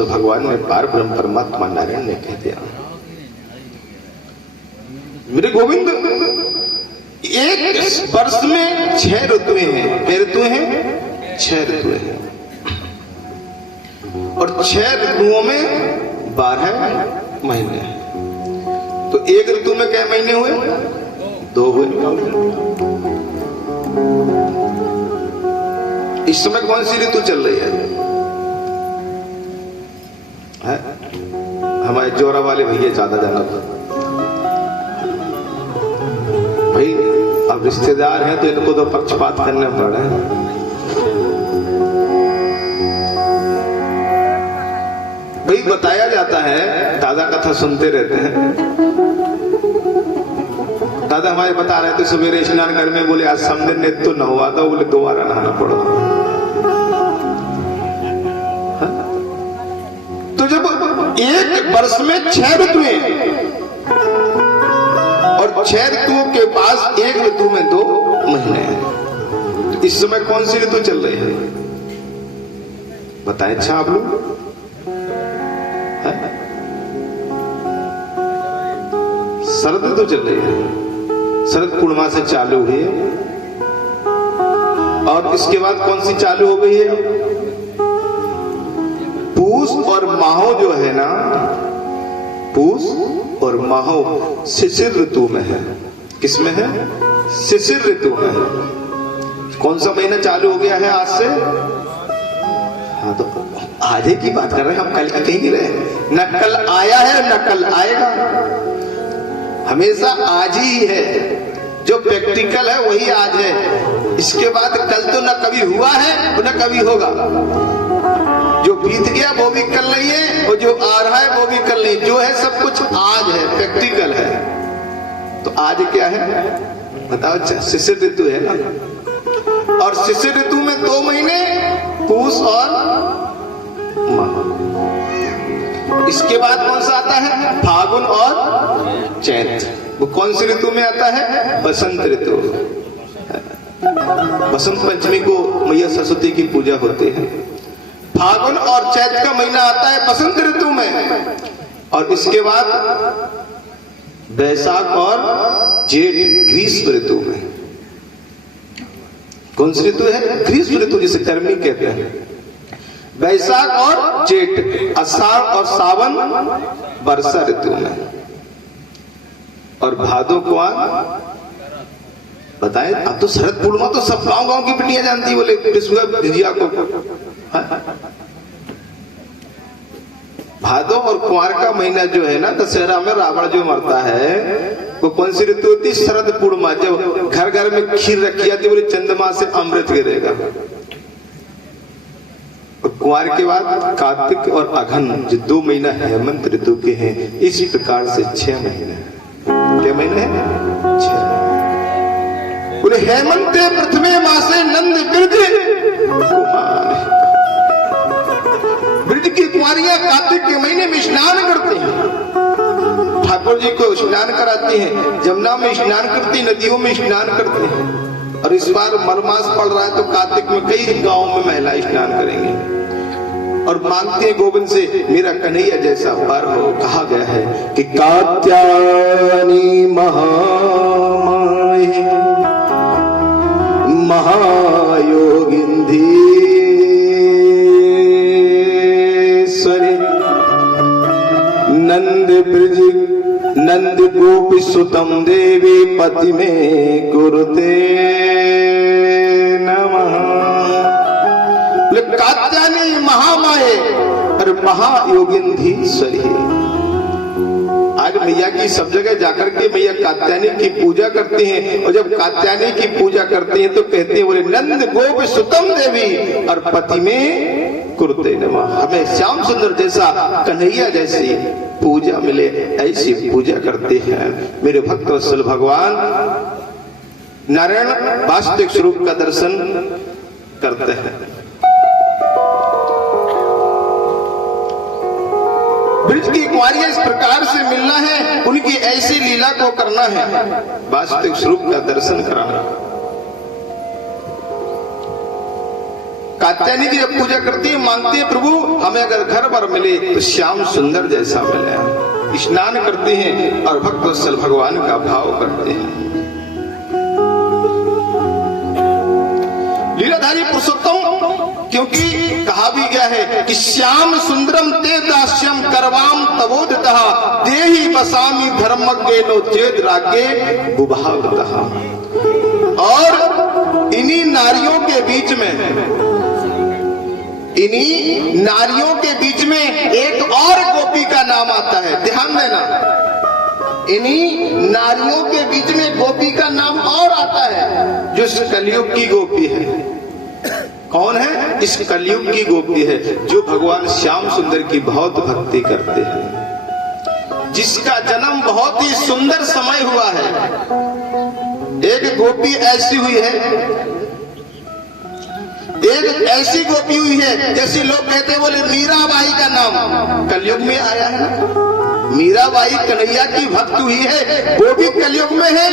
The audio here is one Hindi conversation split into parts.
भगवान ने पार ब्रह्म परमात्मा नारायण ने कह दिया, मेरे गोविंद एक वर्ष में 6 ऋतुएं हैं। कै ऋतुएं हैं? 6 ऋतुएं हैं। और 6 ऋतुओं में 12 महीने हैं। तो एक ऋतु में कै महीने हुए? 2 हुए। इस समय कौन सी ऋतु चल रही है? हमारे जोरा वाले भैया ज्यादा जाना भाई, अब रिश्तेदार हैं तो इनको तो पक्षपात करना पड़ रहा है। भाई बताया जाता है, दादा कथा सुनते रहते हैं, दादा हमारे बता रहे थे सवेरे स्नान घर में, बोले आज समझ ने तो न हुआ था, बोले दोबारा नहाना पड़ा। एक वर्ष में 6 ऋतुएं और 6 ऋतुओं के पास एक ऋतु में 2 महीने हैं। तो इस समय कौन सी ऋतु चल रही है बताएं? अच्छा आप लोग शरद ऋतु चल रही है। शरद पूर्णिमा से चालू हुई है और इसके बाद कौन सी चालू हो गई है? पूस और माहो जो है ना, पूस और माहो शिशिर ऋतु में है। किसमें है? शिशिर ऋतु में है। कौन सा महीना चालू हो गया है आज से? हाँ तो आज ही की बात कर रहे हैं हम, कल की कहीं नहीं रहे। न कल आया है न कल आएगा, हमेशा आज ही है। जो प्रैक्टिकल है वही आज है। इसके बाद कल तो न कभी हुआ है न कभी होगा। जो बीत गया वो भी कल नहीं है और जो आ रहा है वो भी कल नहीं। जो है सब कुछ आज है, प्रैक्टिकल है। तो आज क्या है बताओ? शिशिर ऋतु है ना। और शिशिर ऋतु में 2 महीने, पूस और माह। इसके बाद कौन सा आता है? फागुन और चैत। वो कौन सी ऋतु में आता है? बसंत ऋतु। बसंत पंचमी को मैया सरस्वती की पूजा होती है। फागुन और चैत का महीना आता है बसंत ऋतु में। और इसके बाद बैसाख और जेठ ग्रीष्म ऋतु में। कौन सी ऋतु है? ग्रीष्म ऋतु, जिसे गर्मी कहते हैं। बैसाख और जेठ, आषाढ़ और सावन वर्षा ऋतु में। और भादो कुआं बताए। अब तो शरद पूर्णिमा तो सब गांव गांव की बिटियां जानती, बोले झिझिया को। भादो और कुंवार का महीना जो है ना, दशहरा में रावण जो मरता है, वो कौन सी ऋतु होती? शरद पूर्णिमा। जब घर घर में खीर रखी जाती, बोले चंद्रमा से अमृत गिरेगा। और कुंवार के बाद कार्तिक और अघन, जो 2 महीना हेमंत ऋतु के हैं। इस प्रकार से 6 महीने। क्या महीने हैं? 6। बोले हेमंते प्रथमे मासे नंद बिरध कुमार। ब्रज की कुंवारियां कार्तिक के महीने में स्नान करते हैं, ठाकुर जी को स्नान कराते हैं, जमुना में स्नान करती, नदियों में स्नान करते हैं। और इस बार मलमास पड़ रहा है तो कार्तिक में कई गांवों में महिला स्नान करेंगे और मांगते हैं गोविंद से मेरा कन्हैया जैसा पार हो। कहा गया है कि कात्यायनी महामाये महायोगिंधीश्वरी नंद ब्रज नंद गोपी सुतम देवी पति में कुरुते नमः। कात्यायनी महामाये और महायोगिंधीश्वरी। आज मैया की सब जगह जाकर के मैया कात्यायनी की पूजा करते हैं, और जब कात्यायनी की पूजा करते हैं तो कहते हैं बोले नंद गोप सुतम देवी और पति में कुरुते नमः। हमें श्याम सुंदर जैसा कन्हैया जैसी पूजा मिले, ऐसी पूजा करते हैं। मेरे भक्त वत्सल भगवान नारायण वास्तविक स्वरूप का दर्शन करते हैं। ब्रज की कुंवारियां इस प्रकार से मिलना है, उनकी ऐसी लीला को करना है, वास्तविक स्वरूप का दर्शन कराना। कात्यायनी की जब पूजा करती है मांगती है प्रभु हमें अगर घर पर मिले तो श्याम सुंदर जैसा मिले। स्नान करते हैं और भक्त वत्सल भगवान का भाव करते हैं। लीलाधारी पुरुषोत्तम, क्योंकि कहा भी गया है कि श्याम सुंदरम ते दास्यम करवाम तबोधतः देहि बसामि धर्मज्ञेनो चेद राज्ञे बुभावतः। और इन्हीं नारियों के बीच में एक और गोपी का नाम आता है, ध्यान देना। इन्हीं नारियों के बीच में गोपी का नाम और आता है जो इस कलयुग की गोपी है। कौन है? इस कलयुग की गोपी है जो भगवान श्याम सुंदर की बहुत भक्ति करते हैं, जिसका जन्म बहुत ही सुंदर समय हुआ है। एक गोपी ऐसी हुई है, एक ऐसी गोपी हुई है जैसे लोग कहते हैं बोले मीराबाई का नाम कलयुग में आया है। मीराबाई कन्हैया की भक्त हुई है, वो भी कलयुग में है,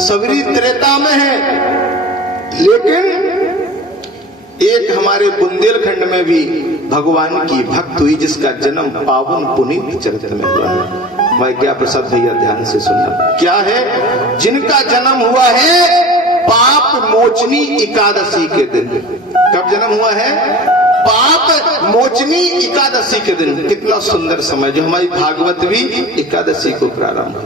सबरी त्रेता में है। लेकिन एक हमारे बुंदेलखंड में भी भगवान की भक्त हुई जिसका जन्म पावन पुनीत चरित्र में हुआ है। मैं क्या प्रसाद भैया ध्यान से सुनना, क्या है? जिनका जन्म हुआ है पाप मोचनी एकादशी के दिन। कब जन्म हुआ है? पाप मोचनी एकादशी के दिन। कितना सुंदर समय, जो हमारी भागवत भी एकादशी को प्रारंभ है।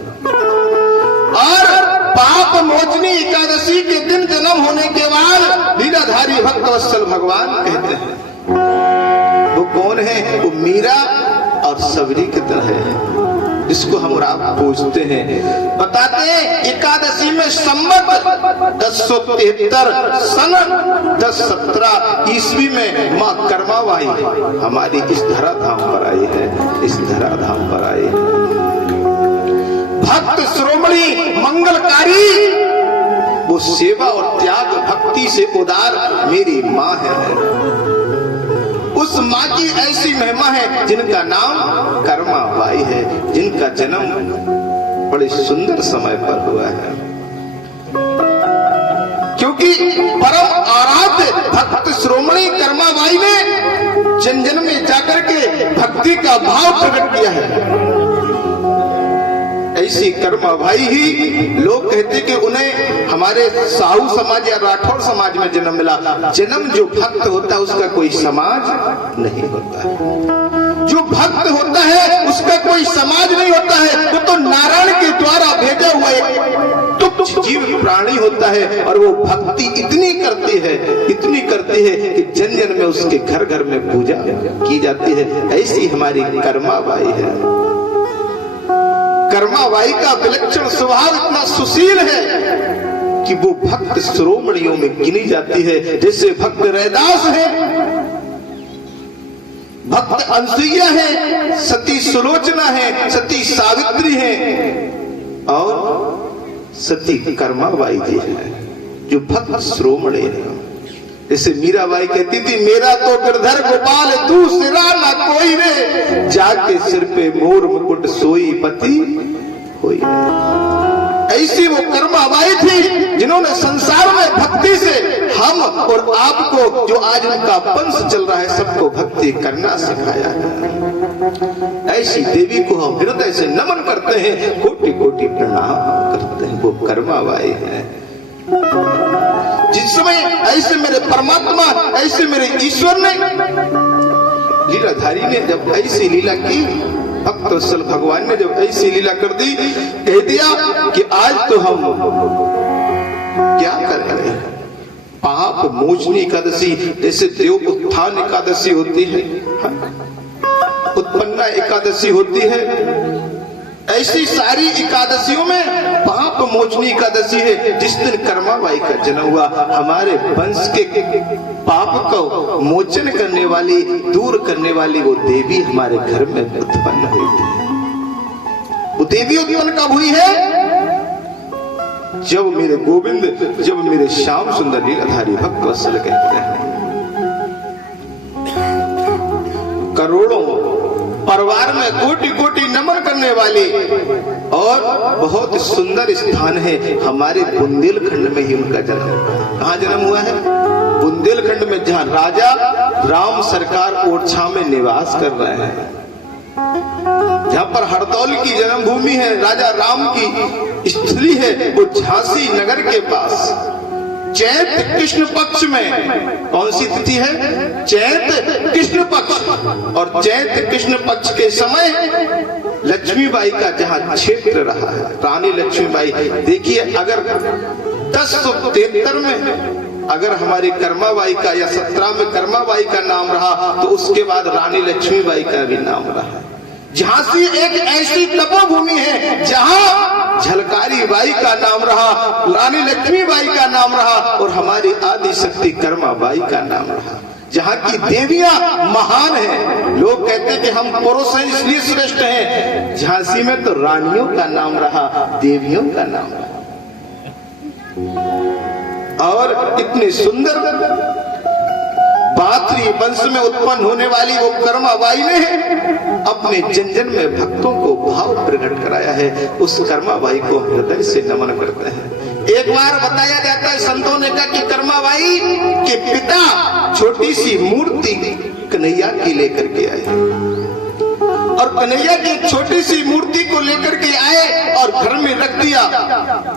और पाप मोचनी एकादशी के दिन जन्म होने के बाद लीलाधारी भक्त वत्सल भगवान कहते हैं, वो कौन है? वो मीरा और सबरी की तरह है, जिसको हम राम पूजते हैं। बताते हैं एकादशी में संवत 1073 सन 1017 ईस्वी में माँ कर्माबाई हमारी इस धराधाम पर आई है, इस धराधाम पर आई है। भक्त श्रोमणी मंगलकारी, वो सेवा और त्याग भक्ति से उदार मेरी माँ है। उस माँ की ऐसी महिमा है जिनका नाम कर्माबाई है, जिनका जन्म बड़े सुंदर समय पर हुआ है। क्योंकि परम आराध्य भक्त श्रोमणी कर्माबाई ने जन जन में जाकर के भक्ति का भाव प्रकट किया है। ऐसी कर्माबाई ही लोग कहते कि उन्हें हमारे साहू समाज या राठौर समाज में जन्म मिला। जन्म जो भक्त होता है उसका कोई समाज नहीं होता है, जो भक्त होता है उसका कोई समाज नहीं होता है। वो तो नारायण के द्वारा भेजा हुआ एक तुच्छ जीव प्राणी होता है, और वो भक्ति इतनी करती है कि जन जन में उसके घर घर में पूजा की जाती है। ऐसी हमारी कर्माबाई है। कर्माबाई का विलक्षण स्वभाव इतना सुशील है कि वो भक्त शिरोमणियों में गिनी जाती है। जैसे भक्त रैदास है, भक्त अनसुईया है, सती सुलोचना है, सती सावित्री है, और सती कर्माबाई जी है, जो भक्त शिरोमणि है। जैसे मीराबाई कहती थी, मेरा तो गिरधर गोपाल दूसरा ना कोई रे, जाके सिर पे मोर मुकुट सोई पति होई। ऐसी वो कर्माबाई थी जिन्होंने संसार में भक्ति से हम और आपको, जो आज उनका वंश चल रहा है, सबको भक्ति करना सिखाया है। ऐसी देवी को हम हृदय से नमन करते हैं, कोटि कोटि प्रणाम करते हैं। वो कर्माबाई है। जिस समय ऐसे मेरे परमात्मा, ऐसे मेरे ईश्वर ने, लीलाधारी ने जब ऐसी लीला की, भक्त वत्सल भगवान ने जब ऐसी लीला कर दी, कह दिया कि आज तो हम क्या करेंगे। पाप मोचनी एकादशी, जैसे देव उत्थान एकादशी होती है, उत्पन्ना एकादशी होती है, ऐसी सारी एकादशियों में पाप मोचनी एकादशी है। जिस दिन कर्माबाई का जन्म हुआ, हमारे वंश के पाप को मोचन करने वाली, दूर करने वाली वो देवी हमारे घर में उत्पन्न हुई थी। वो देवी उत्पन्न कब हुई है? जब मेरे गोविंद, जब मेरे श्याम सुंदर लीलाधारी भक्त वत्सल कहते हैं, करोड़ों परिवार में कोटि कोटि नमन करने वाली, और बहुत सुंदर स्थान है हमारे बुंदेलखंड में ही उनका जन्म हुआ है। कहाँ जन्म हुआ है? बुंदेलखंड में, जहाँ राजा राम सरकार ओरछा में निवास कर रहे हैं, जहाँ पर हरदौल की जन्मभूमि है, राजा राम की स्थली है, वो झांसी नगर के पास। चैत कृष्ण पक्ष में, कौन सी तिथि है? चैत कृष्ण पक्ष। और चैत कृष्ण पक्ष के समय लक्ष्मीबाई का जहाँ क्षेत्र रहा है, रानी लक्ष्मीबाई। देखिए, अगर 1073 में अगर हमारी कर्माबाई का या 17 में कर्माबाई का नाम रहा, तो उसके बाद रानी लक्ष्मीबाई का भी नाम रहा। झांसी एक ऐसी तपोभूमि है जहां झलकारी बाई का नाम रहा, रानी लक्ष्मीबाई का नाम रहा, और हमारी आदि शक्ति कर्माबाई का नाम रहा। जहाँ की देवियां महान हैं। लोग कहते हैं कि हम पुरुष हैं इसलिए श्रेष्ठ हैं। झांसी में तो रानियों का नाम रहा, देवियों का नाम रहा। और इतने सुंदर बात्री वंश में उत्पन्न होने वाली वो कर्माबाई ने अपने जन जन में भक्तों को भाव प्रकट कराया है। उस कर्माबाई को हृदय से नमन करते हैं। एक बार बताया जाता है, संतों ने कहा कि कर्माबाई के पिता छोटी सी मूर्ति कन्हैया की लेकर के आए, और कन्हैया की छोटी सी मूर्ति को लेकर के आए और घर में रख दिया।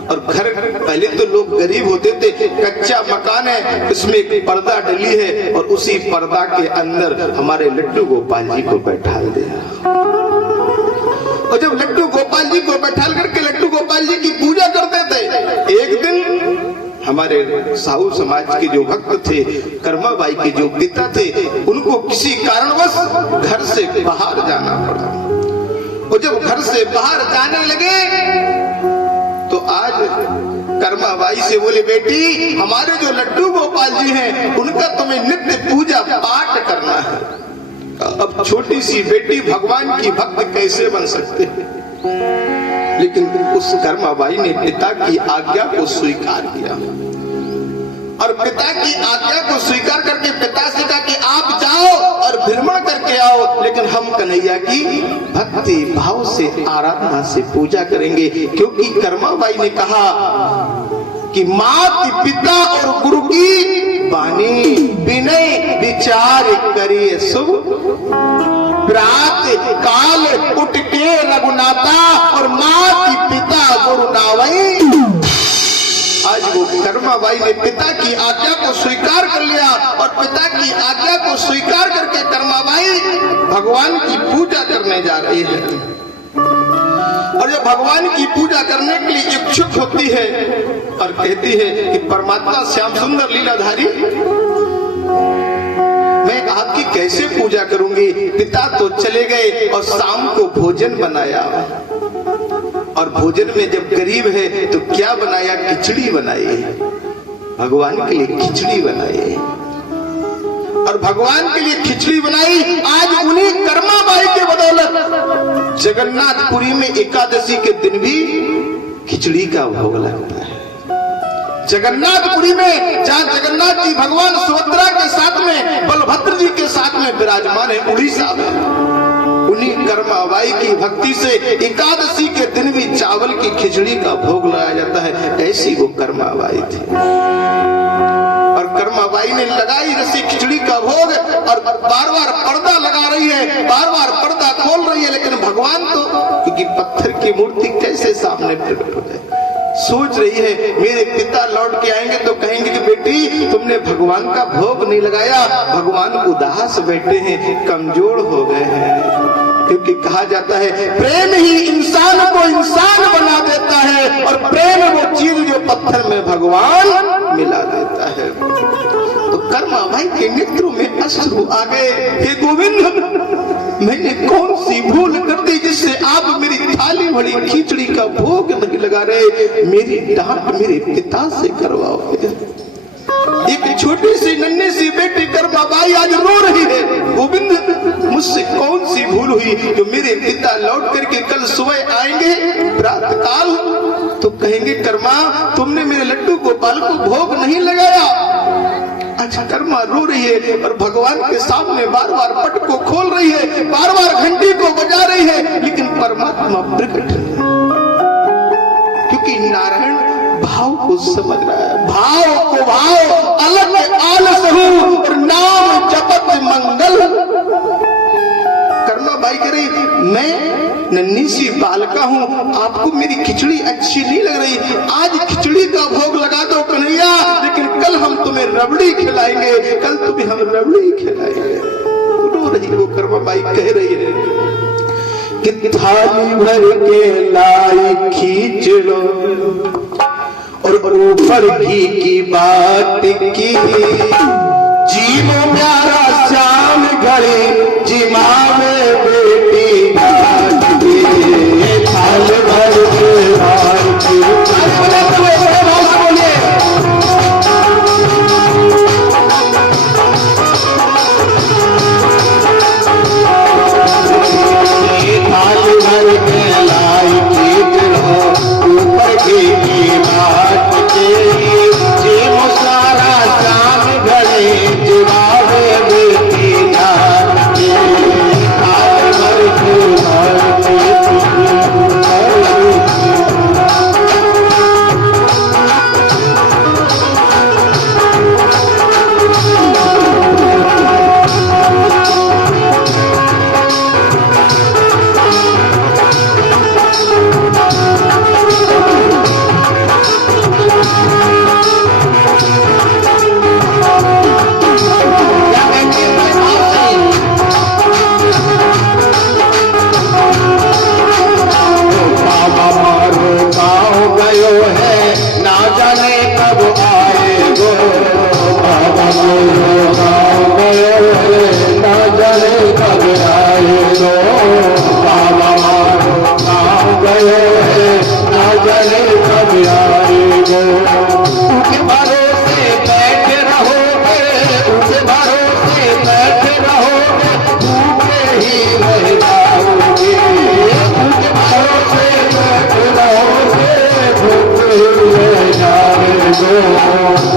और घर, पहले तो लोग गरीब होते थे, कच्चा मकान है, उसमें एक पर्दा डली है, और उसी पर्दा के अंदर हमारे लड्डू गोपाल जी को बैठाल दिया। और जब लड्डू गोपाल जी को बैठाल करके लड्डू गोपाल जी की पूजा करते थे, एक दिन हमारे साहू समाज के जो भक्त थे, कर्माबाई के जो पिता थे, उनको किसी कारणवश घर से बाहर जाना पड़ा। और जब घर से बाहर जाने लगे तो आज कर्माबाई से बोले, बेटी हमारे जो लड्डू गोपाल जी हैं उनका तुम्हें नित्य पूजा पाठ करना है। अब छोटी सी बेटी भगवान की भक्त कैसे बन सकते हैं? लेकिन उस कर्माबाई ने पिता की आज्ञा को स्वीकार किया, और पिता की आज्ञा को स्वीकार करके पिता से कहा कि आप जाओ और भ्रमण करके आओ, लेकिन हम कन्हैया की भक्ति भाव से, आराधना से पूजा करेंगे। क्योंकि कर्माबाई ने कहा कि माता पिता और गुरु की बानी विनय विचार करिए शुभ, प्रात काल उठ के रघुनाथा, और माता पिता गुरु नावई। आज वो कर्माबाई ने पिता की आज्ञा को स्वीकार कर लिया, और पिता की आज्ञा को स्वीकार करके कर्माबाई भगवान की पूजा करने जा रही है। और जब भगवान की पूजा करने के लिए इच्छुक होती है और कहती है कि परमात्मा श्याम सुंदर लीलाधारी, मैं आपकी कैसे पूजा करूंगी? पिता तो चले गए और शाम को भोजन बनाया, और भोजन में जब गरीब है तो क्या बनाया? खिचड़ी बनाई, भगवान के लिए खिचड़ी बनाई। और भगवान के लिए खिचड़ी बनाई। आज उन्हीं कर्माबाई के बदौलत जगन्नाथपुरी में एकादशी के दिन भी खिचड़ी का भोग लगता है। जगन्नाथपुरी में, जहाँ जगन्नाथ जी भगवान सुभद्रा के साथ में, बलभद्र जी के साथ में विराजमान है, उड़ीसा में। उन्हीं कर्माबाई की भक्ति से एकादशी के दिन भी चावल की खिचड़ी का भोग लगाया जाता है। ऐसी वो कर्माबाई थी। और कर्माबाई ने लगाई रसी खिचड़ी का भोग और बार बार पर्दा लगा रही है, बार बार पर्दा खोल रही है, लेकिन भगवान तो, क्योंकि पत्थर की मूर्ति कैसे सामने प्रकट हो जाए, सोच रही है मेरे पिता लौट के आएंगे तो कहेंगे कि बेटी तुमने भगवान का भोग नहीं लगाया, भगवान उदास बैठे हैं, कमजोर हो गए हैं। क्योंकि कहा जाता है प्रेम ही इंसान को इंसान बना देता है, और प्रेम वो चीज जो पत्थर में भगवान मिला देता है। तो कर्माबाई के नेत्रों में अश्रु आ गए। हे गोविंद, मैंने कौन सी भूल कर दी जिससे आप मेरी थाली भरी खिचड़ी का भोग नहीं लगा रहे? मेरी डांट मेरे पिता से करवाओगे। एक छोटी सी नन्ही सी बेटी कर्माबाई आज रो रही है, गोविंद मुझसे कौन सी भूल हुई जो मेरे पिता लौट करके कल सुबह आएंगे प्रातः काल तो कहेंगे कर्मा तुमने मेरे लड्डू गोपाल को भोग नहीं लगाया। आज कर्मा रो रही है और भगवान के सामने बार बार पट को खोल रही है, बार बार घंटी को बजा रही है, लेकिन परमात्मा प्रकट है। क्योंकि नारायण भाव को समझ रहा है, भाव को भाव अलग आलस हूं और नाम जपत मंगल। कर्माबाई कह रही मैं नन्ही सी बालिका हूं, आपको मेरी खिचड़ी अच्छी नहीं लग रही, आज खिचड़ी का भोग लगा दो कन्हैया, लेकिन कल हम तुम्हें रबड़ी खिलाएंगे, कल तुम्हें हम रबड़ी खिलाएंगे। रो रही वो कर्माबाई कह रही है कि थाली भर के लाई खिचड़ो और ऊपर घी की बात की, जीवो प्यारा श्याम घड़े जिमा में बेटी बात की, थाल भर के लाई बोलिए थाल भर के लाई खिचड़ो ऊपर घी की बात की, जीवो सारा श्याम घड़े जिमा में बेटी बात की, थाल भर के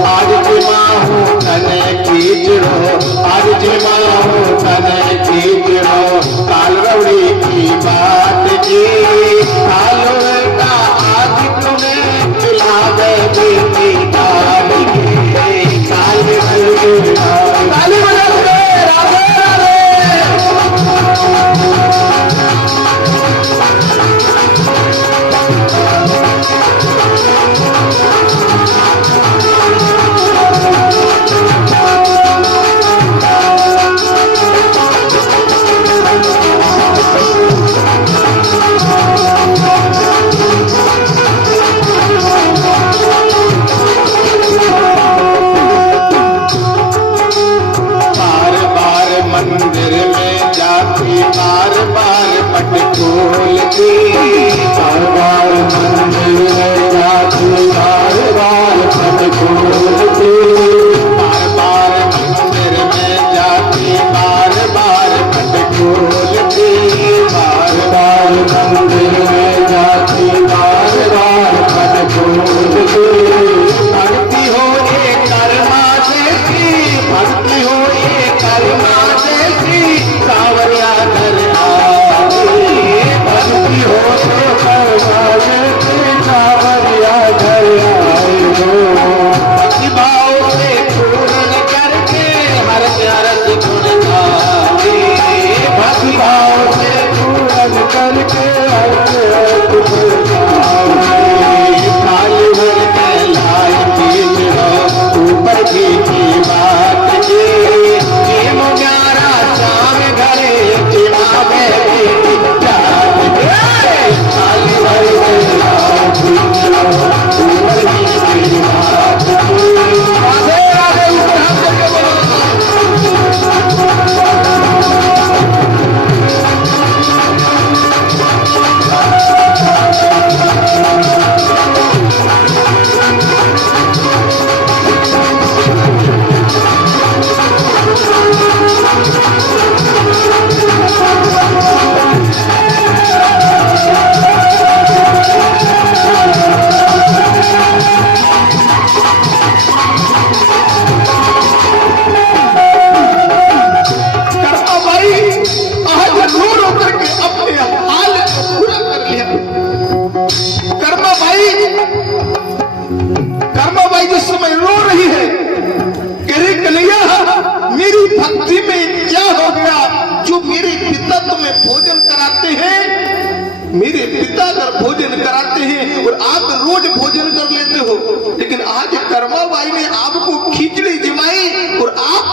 आज जिमा हूँ तने खींचड़ो, आज जिमा हूँ तने खींचड़ो, काल रवड़ी की बात की, काल का आज तुम्हें खिला दे कराते हैं, मेरे पिता अगर भोजन कराते हैं और आप रोज भोजन कर लेते हो, लेकिन आज कर्माबाई ने आपको खिचड़ी जमाई और आप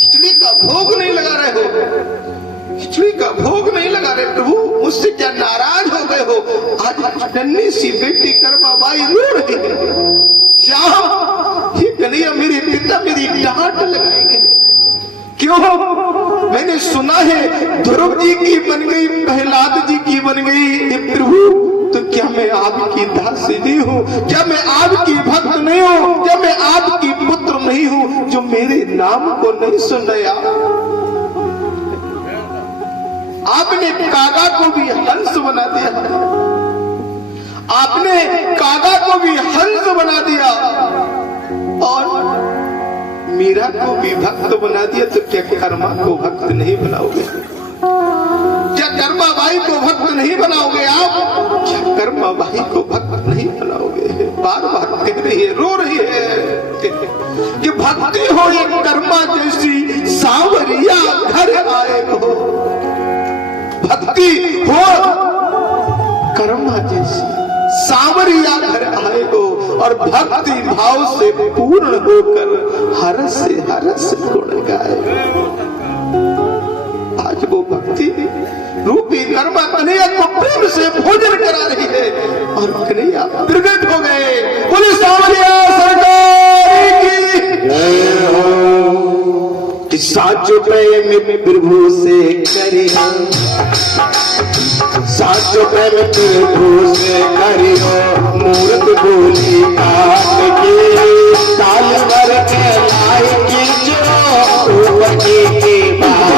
खिचड़ी का भोग नहीं लगा रहे हो, खिचड़ी का भोग नहीं लगा रहे। प्रभु मुझसे क्या नाराज हो गए हो? आज नन्ही सी बेटी कर्माबाई रो रही है, श्याम ये कन्हैया मेरे पिता मेरी डांट लगाएंगे। क्यों? मैंने सुना है ध्रुव जी की बन गई, प्रहलाद जी की बन गई। हे प्रभु तो क्या मैं आपकी दासी नहीं हूँ? क्या मैं आपकी भक्त नहीं हूँ? क्या मैं आपकी पुत्र नहीं हूँ जो मेरे नाम को नहीं सुन रहा? आपने कागा को भी हंस बना दिया, आपने कागा को भी हंस बना दिया और मीरा को भी भक्त बना दिया। तो क्या कर्मा को भक्त नहीं बनाओगे? क्या कर्माबाई को भक्त नहीं बनाओगे आप? क्या कर्माबाई को भक्त नहीं बनाओगे? बार बार कह रही है, रो रही है कि भक्ति हो ये कर्मा जैसी सांवरिया घर आए हो, भक्ति हो कर्मा जैसी सांवरिया घर आए हो और भक्ति भाव से पूर्ण होकर हरस से गुण गाए। आज वो भक्ति रूपी कर्मा कन्हैया को प्रेम से भोजन करा रही है और कन्हैया प्रगट हो गए। बोले सांवरिया सरकार की साचो प्रेम प्रभु से करियो, साचो प्रेम प्रभु से करियो, मूर्त बोली काट के ताल भर के लाई की जो ऊपर की बात